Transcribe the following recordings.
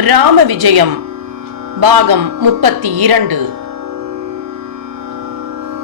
ராம விஜயம் பாகம் முப்பத்தி இரண்டு.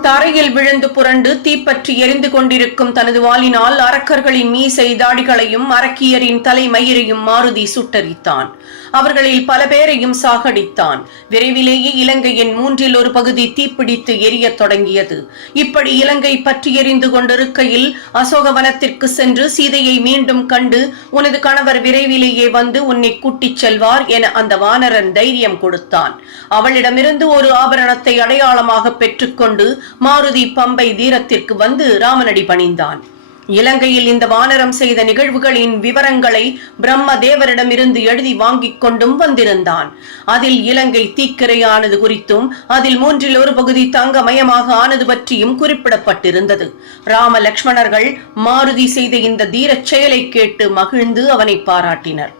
தரையில் விழுந்து புரண்டு தீப்பற்றி எரிந்து கொண்டிருக்கும் தனது வாளினால் அரக்கர்களின் மீசை தாடிகளையும் அரக்கியரின் தலைமயிரையும் மாருதி சுட்டரித்தான். அவர்களில் பல பேரையும் சாகடித்தான். விரைவிலேயே இலங்கையின் மூன்றில் ஒரு பகுதி தீப்பிடித்து எரியத் தொடங்கியது. இப்படி இலங்கை பற்றி எரிந்து கொண்டிருக்கையில் அசோகவனத்திற்கு சென்று சீதையை மீண்டும் கண்டு உனது கணவர் விரைவிலேயே வந்து உன்னை கூட்டிச் செல்வார் என அந்த வானரன் தைரியம் கொடுத்தான். அவளிடமிருந்து ஒரு ஆபரணத்தை அடையாளமாக பெற்றுக்கொண்டு மாருதி பம்பை தீரத்திற்கு வந்து ராமனடி பணிந்தான். இலங்கையில் இந்த வானரம் செய்த நிகழ்வுகளின் விவரங்களை பிரம்ம தேவரிடமிருந்து எழுதி வாங்கிக் கொண்டும் வந்திருந்தான். அதில் இலங்கை தீக்கிரையானது குறித்தும் அதில் மூன்றில் ஒரு பகுதி தங்கமயமாக ஆனது பற்றியும் குறிப்பிடப்பட்டிருந்தது. ராம லக்ஷ்மணர்கள் மாருதி செய்த இந்த தீரச் செயலை கேட்டு மகிழ்ந்து அவனை பாராட்டினர்.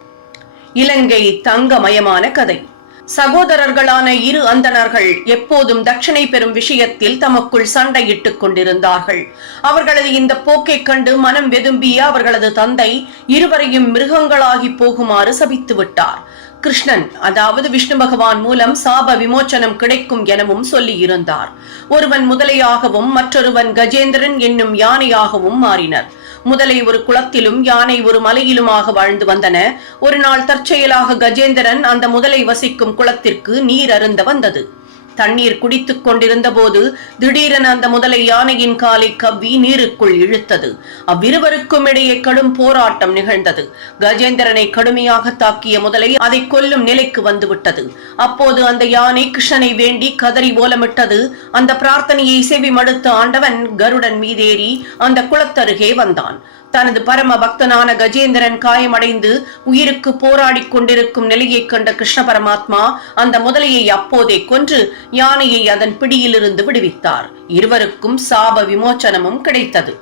இலங்கை தங்கமயமான கதை. சகோதரர்களான இரு அந்தணர்கள் எப்போதும் தட்சணை பெறும் விஷயத்தில் தமக்குள் சண்டையிட்டுக் கொண்டிருந்தார்கள். அவர்களது இந்த போக்கைக் கண்டு மனம் வெதும்பிய அவர்களது தந்தை இருவரையும் மிருகங்களாகி போகுமாறு சபித்து விட்டார். கிருஷ்ணன் அதாவது விஷ்ணு பகவான் மூலம் சாப விமோச்சனம் கிடைக்கும் எனவும் சொல்லியிருந்தார். ஒருவன் முதலையாகவும் மற்றொருவன் கஜேந்திரன் என்னும் யானையாகவும் மாறினர். முதலை ஒரு குளத்திலும் யானை ஒரு மலையிலுமாக வாழ்ந்து வந்தன. ஒரு நாள் தற்செயலாக கஜேந்திரன் அந்த முதலை வசிக்கும் குளத்திற்கு நீர் அருந்த வந்தது. தண்ணீர் குடித்துக் கொண்டிருந்த போது திடீரென அந்த முதலை யானையின் காலை கவ்வி நீருக்குள் இழுத்தது. அவ்விருவருக்கும் இடையே கடும் போராட்டம் நிகழ்ந்தது. கஜேந்திரனை கடுமையாக தாக்கிய முதலை அதை கொல்லும் நிலைக்கு வந்துவிட்டது. அப்போது அந்த யானை கிருஷ்ணனை வேண்டி கதறி ஓலமிட்டது. அந்த பிரார்த்தனையை செவி மடுத்த ஆண்டவன் கருடன் மீதேறி அந்த குளத்தருகே வந்தான். தனது பரம பக்தனான கஜேந்திரன் காயமடைந்து உயிருக்கு போராடி கொண்டிருக்கும் நிலையை கண்ட கிருஷ்ண பரமாத்மா அந்த முதலையை அப்போதே கொன்று யானையை அதன் பிடியிலிருந்து விடுவித்தார். இருவருக்கும் சாப விமோச்சனமும் கிடைத்தது.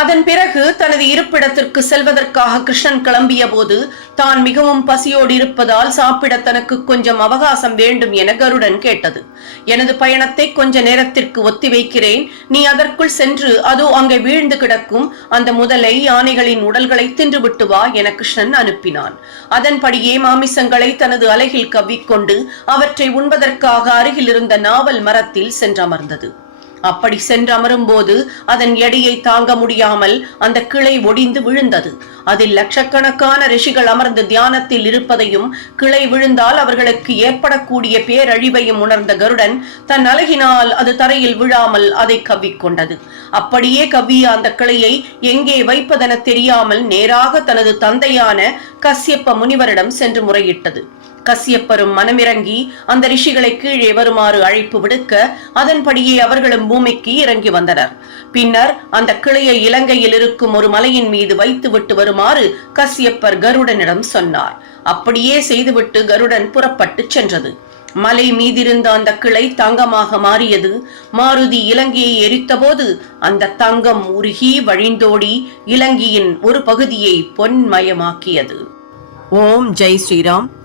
அதன் பிறகு தனது இருப்பிடத்திற்கு செல்வதற்காக கிருஷ்ணன் கிளம்பிய போது தான் மிகவும் பசியோடு இருப்பதால் சாப்பிட தனக்கு கொஞ்சம் அவகாசம் வேண்டும் என கருடன் கேட்டது. எனது பயணத்தை கொஞ்ச நேரத்திற்கு ஒத்தி வைக்கிறேன் நீ அதற்குள் சென்று அதோ அங்கே வீழ்ந்து கிடக்கும் அந்த முதலை யானைகளின் உடல்களை தின்றுவிட்டு வா என கிருஷ்ணன் அனுப்பினான். அதன்படியே மாமிசங்களை தனது அலையில் கவ்விக்கொண்டு அவற்றை உண்பதற்காக அருகில் இருந்த நாவல் மரத்தில் சென்றமர்ந்தது. அப்படி சென்று அமரும்போது அதன் எடையை தாங்க முடியாமல் அந்த கிளை ஒடிந்து விழுந்தது. அதில் லட்சக்கணக்கான ரிஷிகள் அமர்ந்து தியானத்தில் இருப்பதையும் கிளை விழுந்தால் அவர்களுக்கு ஏற்படக்கூடிய பேரழிவையும் உணர்ந்த கருடன் தன் அழகினால் அது தரையில் விழாமல் அதை கவ்விக்கொண்டது. அப்படியே கவ்விய அந்த கிளையை எங்கே வைப்பதென தெரியாமல் நேராக தனது தந்தையான கஸ்யப்ப முனிவரிடம் சென்று முறையிட்டது. கசியப்பரும் மனமிறங்கி அந்த ரிஷிகளை கீழே வருமாறு அழைப்பு விடுக்க அதன்படியே அவர்களும் பூமிக்கு இறங்கி வந்தனர். பின்னர் அந்த கிளையை இலங்கையில் இருக்கும் ஒரு மலையின் மீது வைத்துவிட்டு வருமாறு கசியப்பர் கருடனிடம் சொன்னார். அப்படியே செய்துவிட்டு கருடன் புறப்பட்டு சென்றது. மலை மீதிருந்த அந்த கிளை தங்கமாக மாறியது. மாருதி இலங்கையை எரித்தபோது அந்த தங்கம் உருகி வழிந்தோடி இலங்கையின் ஒரு பகுதியை பொன்மயமாக்கியது. ஓம் ஜெய் ஸ்ரீராம்.